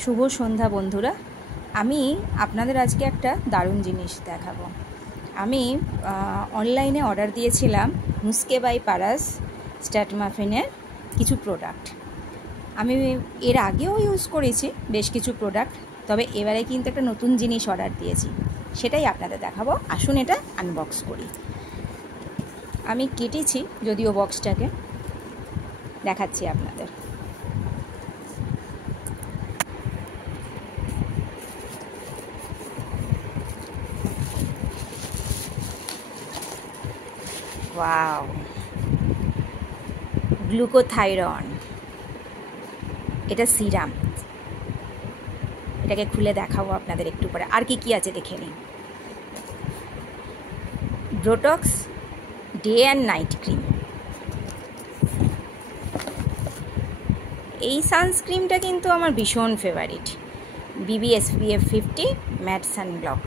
শুভ সন্ধ্যা বন্ধুরা। আমি আপনাদের আজকে একটা দারুণ জিনিস দেখাবো। আমি অনলাইনে অর্ডার দিয়েছিলাম নুস্কে বাই পারাস স্ট্যাট মাফিনের কিছু প্রোডাক্ট। আমি এর আগেও ইউজ করেছি বেশ কিছু প্রোডাক্ট, তবে এবারে কিন্তু একটা নতুন জিনিস অর্ডার দিয়েছি, সেটাই আপনাদের দেখাবো। আসুন এটা আনবক্স করি। আমি কেটেছি যদিও বক্সটাকে, দেখাচ্ছি আপনাদের। ওয়াও, গ্লুকোথাইরন, এটা সিরাম। এটাকে খুলে দেখাবো আপনাদের একটু পরে। আর কি কি আছে দেখে নিন। ব্রোটক্স ডে অ্যান্ড নাইট ক্রিম। এই সানস্ক্রিনটা কিন্তু আমার ভীষণ ফেভারিট। বিবি SPF 50 ম্যাট সানব্লক।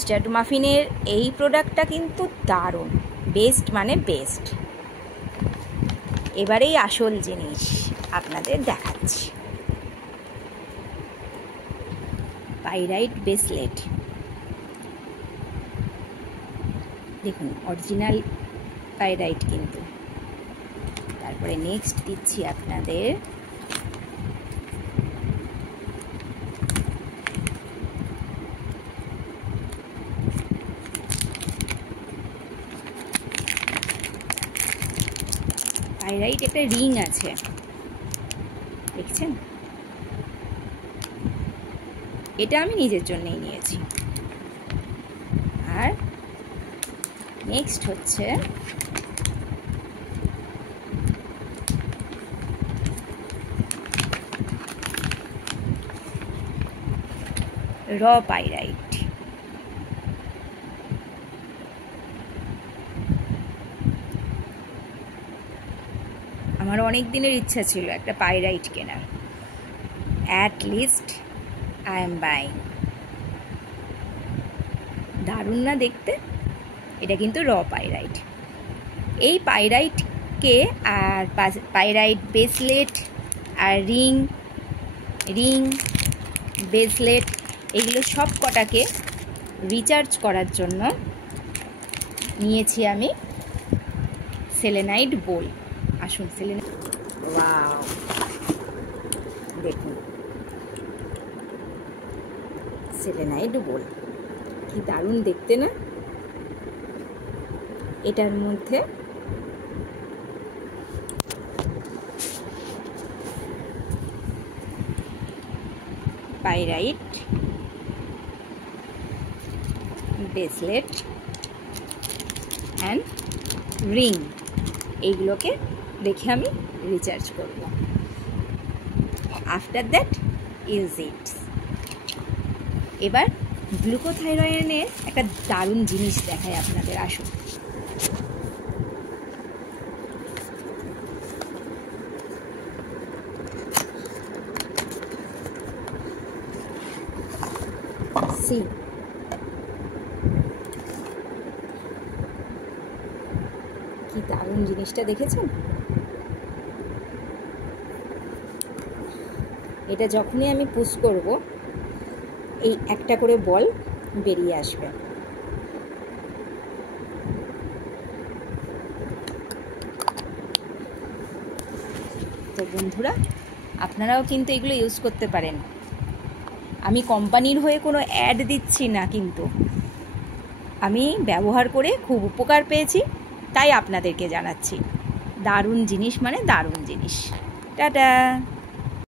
স্ট্যাট মাফিনের এই প্রোডাক্টটা কিন্তু দারুণ, বেস্ট মানে বেস্ট। এবারেই আসল জিনিস আপনাদের দেখাচ্ছি। পাইরাইট ব্রেসলেট, দেখুন অরিজিনাল পাইরাইট কিন্তু। তারপরে নেক্সট দিচ্ছি আপনাদের পাইরাইট একটা রিং আছে, দেখছেন? এটা আমি নিজের জন্যই নিয়েছি। আর নেক্সট হচ্ছে র পাইরাইট। আমার অনেক দিনের ইচ্ছা ছিল একটা পাইরাইট কেনার। At least I am buying. দারুণ না দেখতে? এটা কিন্তু র পাইরাইট। এই পাইরাইটকে আর পাইরাইট ব্রেসলেট আর রিং ব্রেসলেট এগুলো সব কটাকে রিচার্জ করার জন্য নিয়েছি আমি সেলেনাইট বোল। আসুন সেলেনাইট, ওয়াও দেখুন সেলেনাইট বোল, কি দারুণ দেখতে না? এটার মধ্যে পাইরাইট ব্রেসলেট অ্যান্ড রিং এইগুলোকে রেখে আমি রিচার্জ করব। After that use it. এবার গ্লুকোথাইরয়েনের একটা দারুণ জিনিস দেখায় আপনাদের। আসুন। সি, কি দারুণ জিনিসটা দেখেছেন? এটা যখনই আমি পুশ করব এই একটা করে বল বেরিয়ে আসবে। তো বন্ধুরা, আপনারাও কিন্তু এগুলো ইউজ করতে পারেন। আমি কোম্পানির হয়ে কোনো অ্যাড দিচ্ছি না, কিন্তু আমি ব্যবহার করে খুব উপকার পেয়েছি, তাই আপনাদেরকে জানাচ্ছি। দারুণ জিনিস মানে দারুণ জিনিস। টাটা।